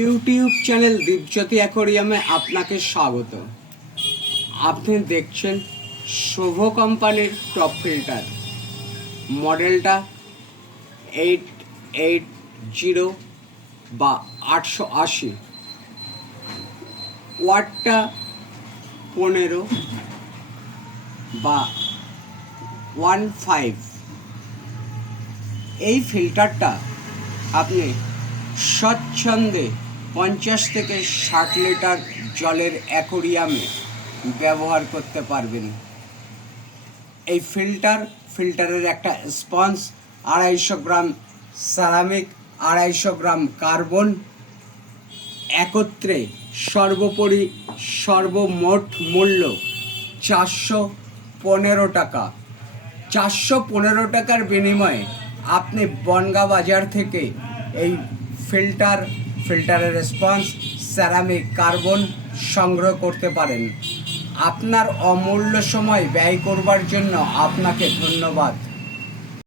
YouTube channel Dipjyoti অ্যাকোরিয়ামে আপনাকে স্বাগত। আপনি দেখছেন শোভ কোম্পানির টপ ফিল্টার, মডেলটা 880 বা 880, ওয়াটটা 15 বা 15। এই ফিল্টারটা আপনি স্বচ্ছন্দে 50 থেকে 60 লিটার জলের অ্যাকোরিয়ামে ব্যবহার করতে পারবেন। এই ফিল্টারের একটা স্পঞ্জ, 250 গ্রাম সেরামিক, 250 গ্রাম কার্বন, একত্রে সর্বোপরি সর্বমোট মূল্য 415 টাকা। 415 টাকার বিনিময়ে আপনি বনগাঁ বাজার থেকে এই ফিল্টারের স্পঞ্জ, সেরামিক, কার্বন সংগ্রহ করতে পারেন। আপনার অমূল্য সময় ব্যয় করবার জন্য আপনাকে ধন্যবাদ।